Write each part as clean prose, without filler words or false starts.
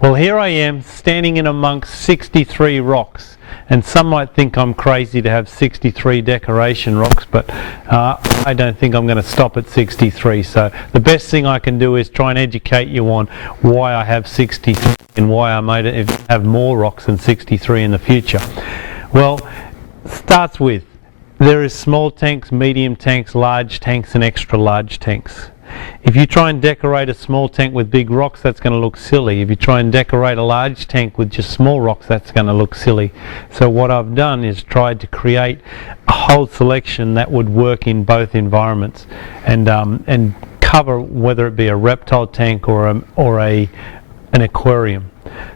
Well, here I am standing in amongst 63 rocks, and some might think I'm crazy to have 63 decoration rocks, but I don't think I'm going to stop at 63. So the best thing I can do is try and educate you on why I have 63 and why I might have more rocks than 63 in the future. Well, starts with there is small tanks, medium tanks, large tanks and extra large tanks. If you try and decorate a small tank with big rocks, that's going to look silly. If you try and decorate a large tank with just small rocks, that's going to look silly. So what I've done is tried to create a whole selection that would work in both environments and cover whether it be a reptile tank or an aquarium.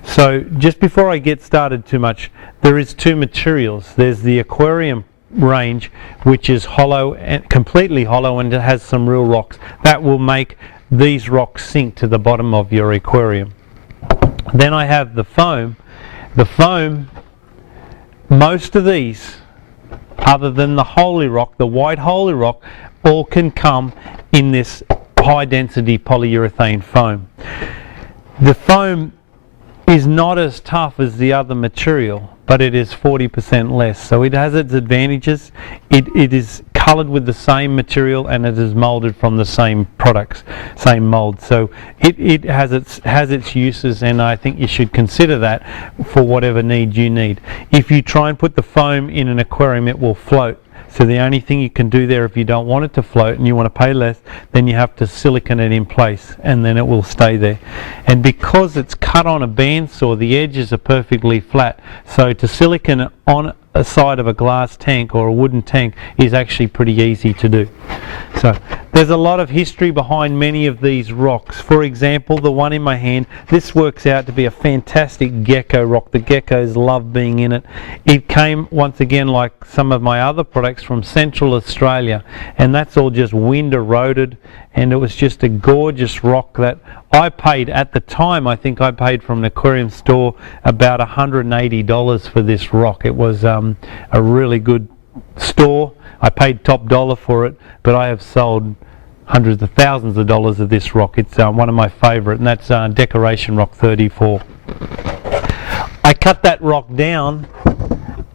So just before I get started too much, there is two materials. There's the aquarium range, which is hollow and completely hollow, and it has some real rocks that will make these rocks sink to the bottom of your aquarium. Then I have the foam. The foam, most of these, other than the holy rock, the white holy rock, all can come in this high density polyurethane foam. The foam is not as tough as the other material, but it is 40% less. So it has its advantages. It is coloured with the same material and it is moulded from the same products, same mould. So it has its uses, and I think you should consider that for whatever need you need. If you try and put the foam in an aquarium, it will float. So the only thing you can do there, if you don't want it to float and you want to pay less, then you have to silicone it in place and then it will stay there. And because it's cut on a bandsaw, the edges are perfectly flat. So to silicone it on a side of a glass tank or a wooden tank is actually pretty easy to do. So there's a lot of history behind many of these rocks. For example, the one in my hand, this works out to be a fantastic gecko rock. The geckos love being in it. It came, once again, like some of my other products, from Central Australia, and that's all just wind eroded, and it was just a gorgeous rock that I paid at the time. I think I paid from an aquarium store about $180 for this rock. It was a really good store. I paid top dollar for it, but I have sold hundreds of thousands of dollars of this rock. It's one of my favourite, and that's Decoration Rock 34. I cut that rock down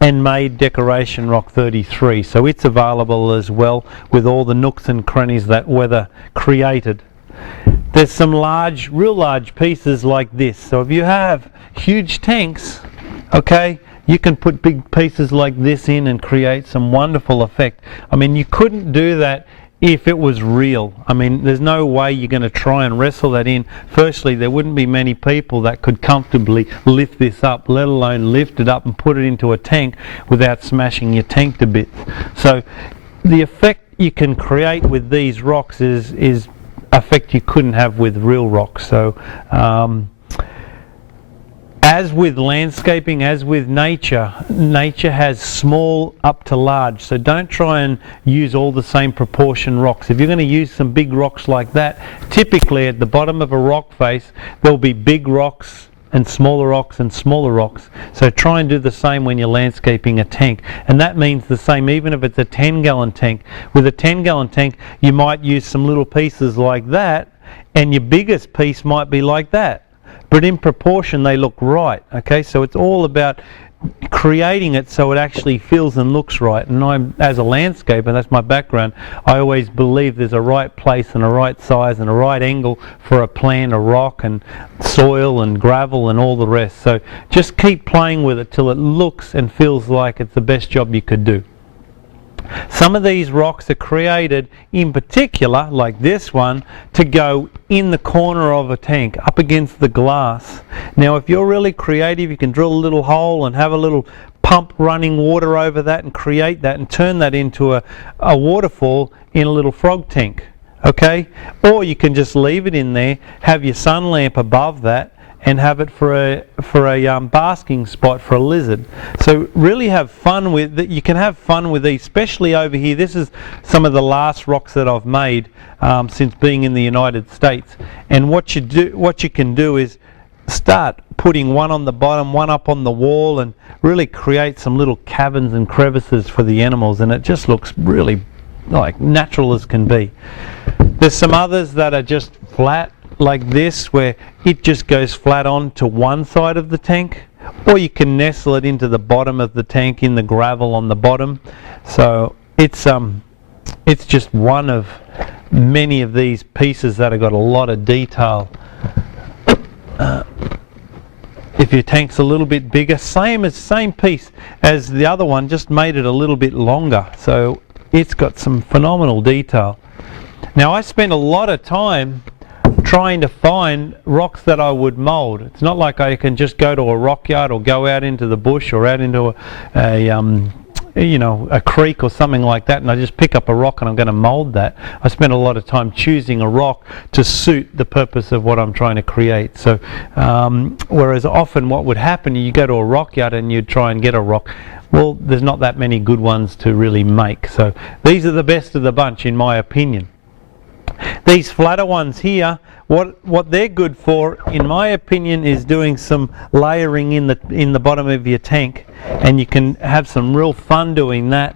and made Decoration Rock 33, so it's available as well with all the nooks and crannies that weather created. There's some real large pieces like this. So if you have huge tanks, okay, you can put big pieces like this in and create some wonderful effect. I mean, you couldn't do that if it was real. I mean, there's no way you're going to try and wrestle that in. Firstly, there wouldn't be many people that could comfortably lift this up, let alone lift it up and put it into a tank without smashing your tank to bits. So the effect you can create with these rocks is effect you couldn't have with real rocks. So as with landscaping, as with nature, nature has small up to large. So don't try and use all the same proportion rocks. If you're going to use some big rocks like that, typically at the bottom of a rock face there'll be big rocks and smaller rocks and smaller rocks. So try and do the same when you're landscaping a tank, and that means the same even if it's a 10-gallon tank. With a 10-gallon tank you might use some little pieces like that, and your biggest piece might be like that, but in proportion they look right. Okay, so it's all about creating it so it actually feels and looks right. And I'm, as a landscaper, that's my background, I always believe there's a right place and a right size and a right angle for a plant, a rock and soil and gravel and all the rest. So just keep playing with it till it looks and feels like it's the best job you could do. Some of these rocks are created in particular, like this one, to go in the corner of a tank, up against the glass. Now if you're really creative, you can drill a little hole and have a little pump running water over that and create that and turn that into a waterfall in a little frog tank. Okay? Or you can just leave it in there, have your sun lamp above that, and have it for a basking spot for a lizard. So really have fun with that. You can have fun with these, especially over here. This is some of the last rocks that I've made since being in the United States. And what you can do is start putting one on the bottom, one up on the wall, and really create some little caverns and crevices for the animals, and it just looks really like natural as can be. There's some others that are just flat. like this where it just goes flat on to one side of the tank, or you can nestle it into the bottom of the tank in the gravel on the bottom. So it's just one of many of these pieces that have got a lot of detail. If your tank's a little bit bigger, same piece as the other one, just made it a little bit longer. So it's got some phenomenal detail. Now I spent a lot of time trying to find rocks that I would mould. It's not like I can just go to a rock yard or go out into the bush or out into a creek or something like that, and I just pick up a rock and I'm going to mould that. I spent a lot of time choosing a rock to suit the purpose of what I'm trying to create. So whereas often what would happen, you go to a rock yard and you'd try and get a rock, well, there's not that many good ones to really make. So these are the best of the bunch in my opinion. These flatter ones here, what they're good for, in my opinion, is doing some layering in the bottom of your tank, and you can have some real fun doing that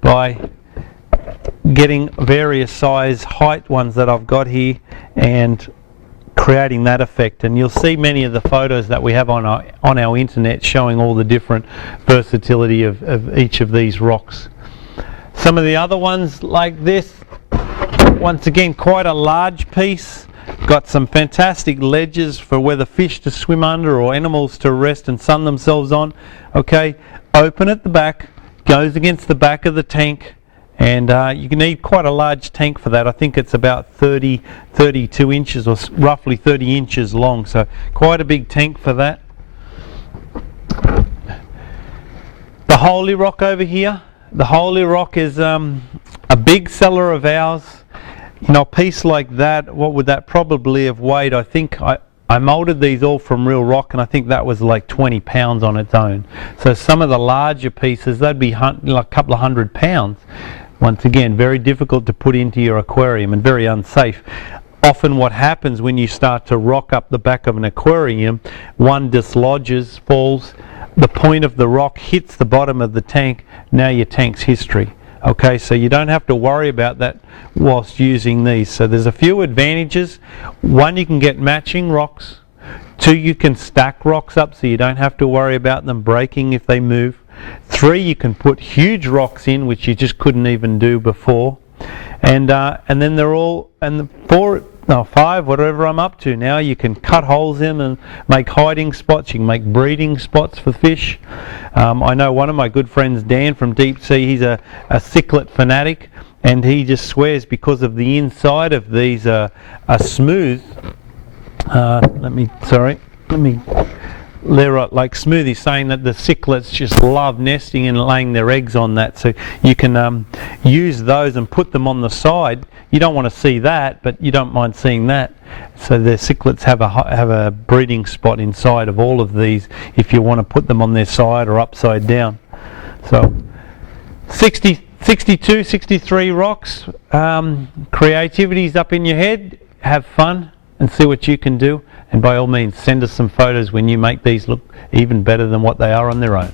by getting various size height ones that I've got here and creating that effect. And you'll see many of the photos that we have on our internet showing all the different versatility of each of these rocks. Some of the other ones like this, once again, quite a large piece, got some fantastic ledges for whether fish to swim under or animals to rest and sun themselves on. Okay, open at the back, goes against the back of the tank, and you can need quite a large tank for that. I think it's about 32 inches or roughly 30 inches long, so quite a big tank for that. The Holy Rock over here, the Holy Rock is a big seller of ours. You know, a piece like that, what would that probably have weighed? I think I moulded these all from real rock, and I think that was like 20 pounds on its own. So some of the larger pieces, they'd be like a couple of 100 pounds. Once again, very difficult to put into your aquarium and very unsafe. Often what happens when you start to rock up the back of an aquarium, one dislodges, falls, the point of the rock hits the bottom of the tank, now your tank's history. Okay, so you don't have to worry about that whilst using these. So there's a few advantages. One, you can get matching rocks. Two, you can stack rocks up so you don't have to worry about them breaking if they move. Three, you can put huge rocks in which you just couldn't even do before. And then they're all, and the five, whatever I'm up to now, you can cut holes in and make hiding spots. You can make breeding spots for fish. I know one of my good friends, Dan from Deep Sea, he's a cichlid fanatic, and he just swears because of the inside of these are smooth. They're like smooth. He's saying that the cichlids just love nesting and laying their eggs on that. So you can use those and put them on the side. You don't want to see that, but you don't mind seeing that. So the cichlids have a breeding spot inside of all of these if you want to put them on their side or upside down. So 62, 63 rocks. Creativity's up in your head. Have fun and see what you can do. And by all means, send us some photos when you make these look even better than what they are on their own.